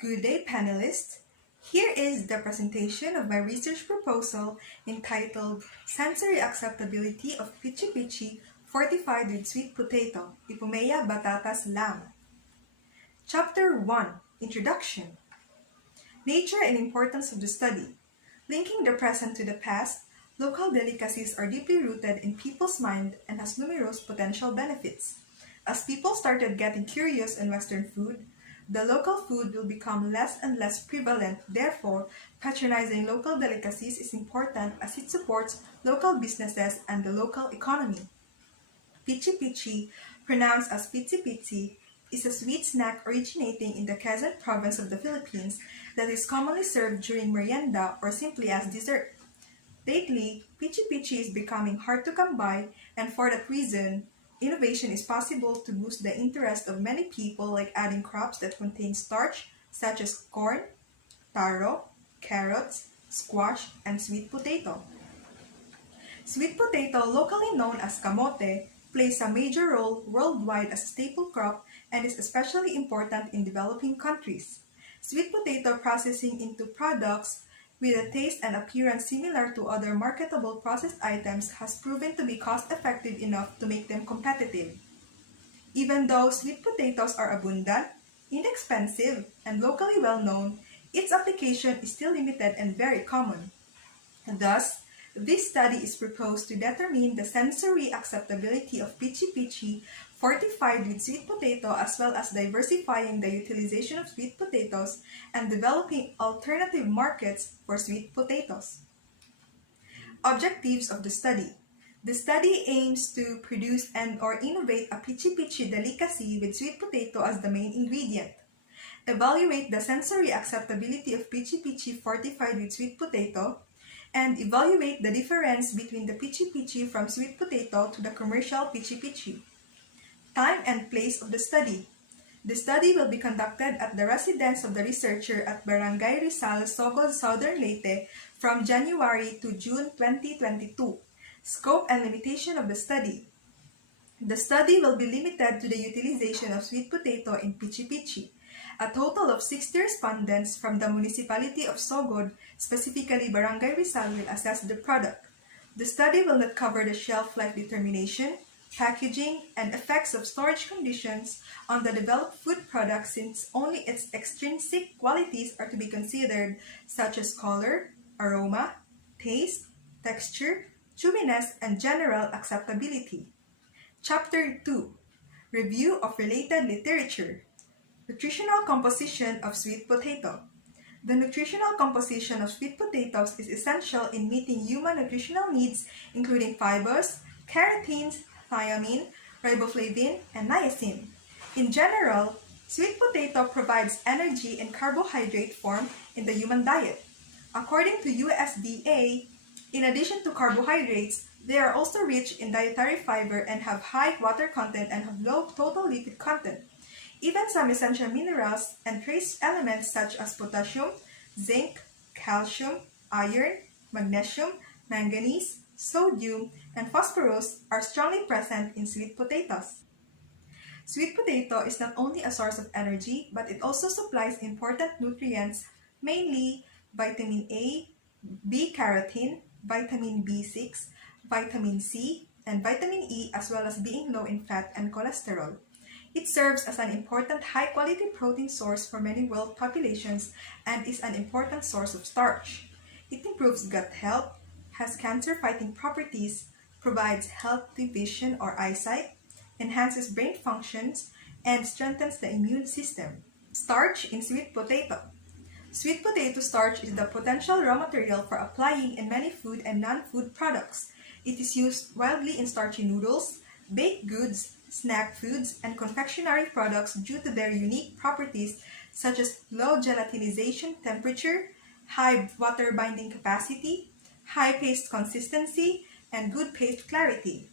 Good day, panelists. Here is the presentation of my research proposal entitled Sensory Acceptability of PICHI-PICHI Fortified with Sweet Potato, Ipomoea, Batatas, Lamb. Chapter 1, Introduction. Nature and Importance of the Study. Linking the present to the past, local delicacies are deeply rooted in people's mind and has numerous potential benefits. As people started getting curious in Western food, the local food will become less and less prevalent. Therefore, patronizing local delicacies is important as it supports local businesses and the local economy. PICHI-PICHI, pronounced as PICHI-PICHI, is a sweet snack originating in the Quezon province of the Philippines that is commonly served during merienda or simply as dessert. Lately, PICHI-PICHI is becoming hard to come by, and for that reason, innovation is possible to boost the interest of many people, like adding crops that contain starch such as corn, taro, carrots, squash, and sweet potato. Sweet potato, locally known as kamote, plays a major role worldwide as a staple crop and is especially important in developing countries. Sweet potato processing into products with a taste and appearance similar to other marketable processed items has proven to be cost-effective enough to make them competitive. Even though sweet potatoes are abundant, inexpensive, and locally well-known, its application is still limited and very common. Thus, this study is proposed to determine the sensory acceptability of PICHI-PICHI fortified with sweet potato, as well as diversifying the utilization of sweet potatoes and developing alternative markets for sweet potatoes. Objectives of the study. The study aims to produce and/or innovate a PICHI-PICHI delicacy with sweet potato as the main ingredient. Evaluate the sensory acceptability of PICHI-PICHI fortified with sweet potato, and evaluate the difference between the PICHI-PICHI from sweet potato to the commercial PICHI-PICHI. Time and place of the study. The study will be conducted at the residence of the researcher at Barangay Rizal, Sogod, Southern Leyte from January to June 2022. Scope and limitation of the study. The study will be limited to the utilization of sweet potato in PICHI-PICHI. A total of 60 respondents from the municipality of Sogod, specifically Barangay Rizal, will assess the product. The study will not cover the shelf life determination, packaging, and effects of storage conditions on the developed food product, since only its extrinsic qualities are to be considered, such as color, aroma, taste, texture, chewiness, and general acceptability. Chapter 2. Review of related literature. Nutritional composition of sweet potato. The nutritional composition of sweet potatoes is essential in meeting human nutritional needs, including fibers, carotenes, thiamine, riboflavin, and niacin. In general, sweet potato provides energy in carbohydrate form in the human diet. According to USDA, in addition to carbohydrates, they are also rich in dietary fiber and have high water content and have low total lipid content. Even some essential minerals and trace elements such as potassium, zinc, calcium, iron, magnesium, manganese, sodium, and phosphorus are strongly present in sweet potatoes. Sweet potato is not only a source of energy, but it also supplies important nutrients, mainly vitamin A, B-carotene, vitamin B6, vitamin C, and vitamin E, as well as being low in fat and cholesterol. It serves as an important high-quality protein source for many world populations and is an important source of starch. It improves gut health, has cancer-fighting properties, provides healthy vision or eyesight, enhances brain functions, and strengthens the immune system. Starch in sweet potato. Sweet potato starch is the potential raw material for applying in many food and non-food products. It is used widely in starchy noodles, baked goods, snack foods, and confectionery products due to their unique properties such as low gelatinization temperature, high water binding capacity, high paste consistency, and good paste clarity.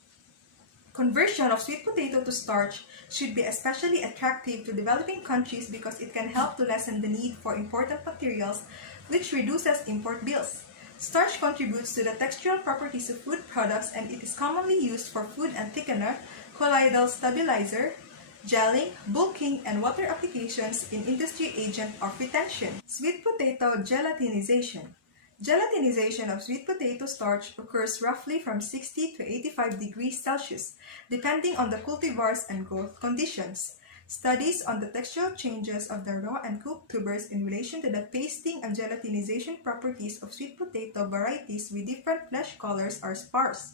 Conversion of sweet potato to starch should be especially attractive to developing countries because it can help to lessen the need for important materials, which reduces import bills. Starch contributes to the textural properties of food products, and it is commonly used for food and thickener, colloidal stabilizer, gelling, bulking, and water applications in industry agent of retention. Sweet potato gelatinization. Gelatinization of sweet potato starch occurs roughly from 60 to 85 degrees Celsius, depending on the cultivars and growth conditions. Studies on the textural changes of the raw and cooked tubers in relation to the pasting and gelatinization properties of sweet potato varieties with different flesh colors are sparse.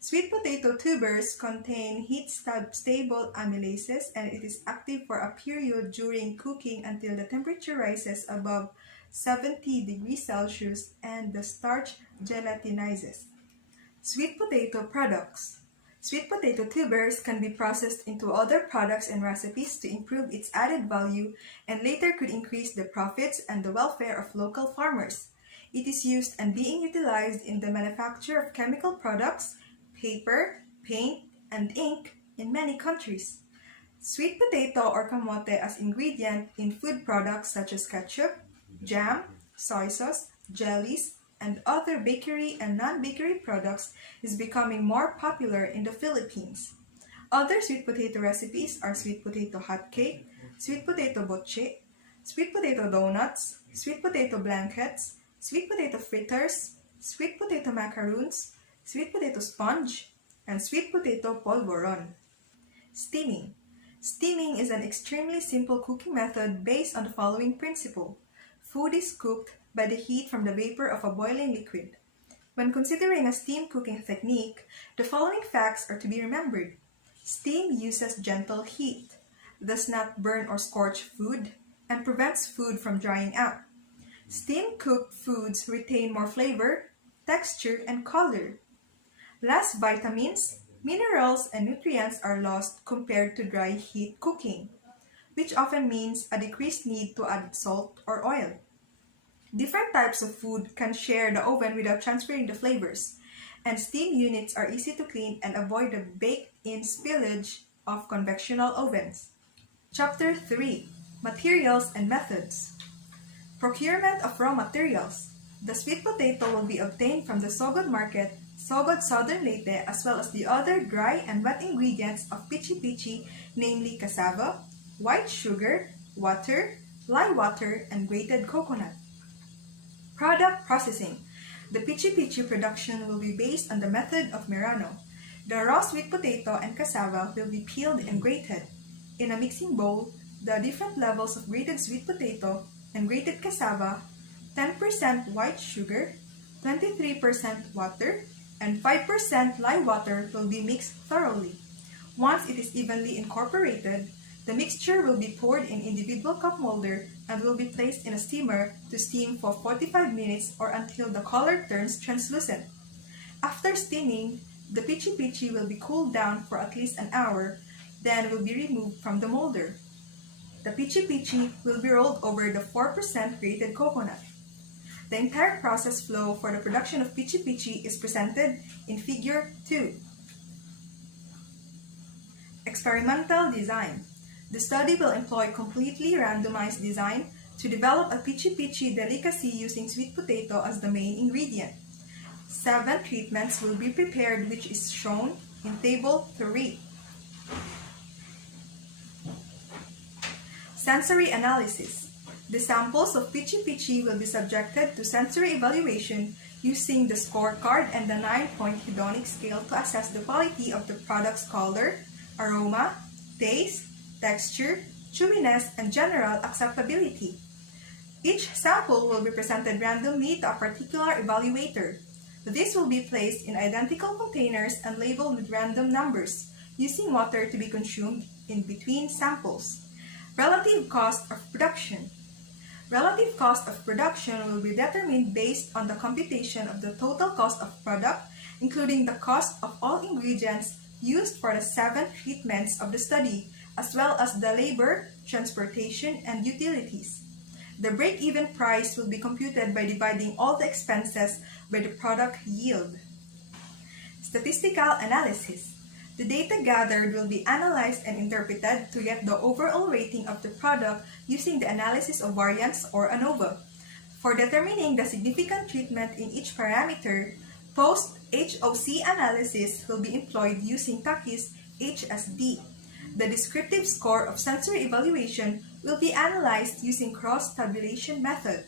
Sweet potato tubers contain heat-stable amylases, and it is active for a period during cooking until the temperature rises above 70 degrees Celsius and the starch gelatinizes. Sweet potato products. Sweet potato tubers can be processed into other products and recipes to improve its added value and later could increase the profits and the welfare of local farmers. It is used and being utilized in the manufacture of chemical products, paper, paint, and ink in many countries. Sweet potato or kamote as ingredient in food products such as ketchup, jam, soy sauce, jellies, and other bakery and non-bakery products is becoming more popular in the Philippines. Other sweet potato recipes are sweet potato hot cake, sweet potato botche, sweet potato donuts, sweet potato blankets, sweet potato fritters, sweet potato macaroons, sweet potato sponge, and sweet potato polvoron. Steaming. Steaming is an extremely simple cooking method based on the following principle. Food is cooked by the heat from the vapor of a boiling liquid. When considering a steam cooking technique, the following facts are to be remembered. Steam uses gentle heat, does not burn or scorch food, and prevents food from drying out. Steam-cooked foods retain more flavor, texture, and color. Less vitamins, minerals, and nutrients are lost compared to dry heat cooking, which often means a decreased need to add salt or oil. Different types of food can share the oven without transferring the flavors, and steam units are easy to clean and avoid the baked-in spillage of conventional ovens. Chapter 3. Materials and Methods. Procurement of raw materials. The sweet potato will be obtained from the Sogod market, Sogod Southern Leyte, as well as the other dry and wet ingredients of PICHI-PICHI, namely cassava, white sugar, water, lye water, and grated coconut. Product processing. The PICHI-PICHI production will be based on the method of Merano. The raw sweet potato and cassava will be peeled and grated. In a mixing bowl, the different levels of grated sweet potato and grated cassava, 10% white sugar, 23% water, and 5% lye water will be mixed thoroughly. Once it is evenly incorporated, the mixture will be poured in individual cup molder and will be placed in a steamer to steam for 45 minutes or until the color turns translucent. After steaming, the PICHI-PICHI will be cooled down for at least an hour, then will be removed from the molder. The PICHI-PICHI will be rolled over the 4% grated coconut. The entire process flow for the production of PICHI-PICHI is presented in Figure 2. Experimental design. The study will employ completely randomized design to develop a PICHI-PICHI delicacy using sweet potato as the main ingredient. 7 treatments will be prepared, which is shown in Table 3. Sensory analysis. The samples of PICHI-PICHI will be subjected to sensory evaluation using the scorecard and the 9-point hedonic scale to assess the quality of the product's color, aroma, taste, texture, chewiness, and general acceptability. Each sample will be presented randomly to a particular evaluator. This will be placed in identical containers and labeled with random numbers, using water to be consumed in between samples. Relative cost of production. Relative cost of production will be determined based on the computation of the total cost of product, including the cost of all ingredients used for the 7 treatments of the study, as well as the labor, transportation, and utilities. The break-even price will be computed by dividing all the expenses by the product yield. Statistical analysis. The data gathered will be analyzed and interpreted to get the overall rating of the product using the analysis of variance or ANOVA. For determining the significant treatment in each parameter, post-HOC analysis will be employed using Takis HSD. The descriptive score of sensory evaluation will be analyzed using cross-tabulation method.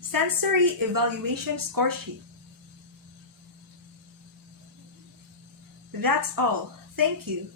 Sensory Evaluation Score Sheet. That's all. Thank you.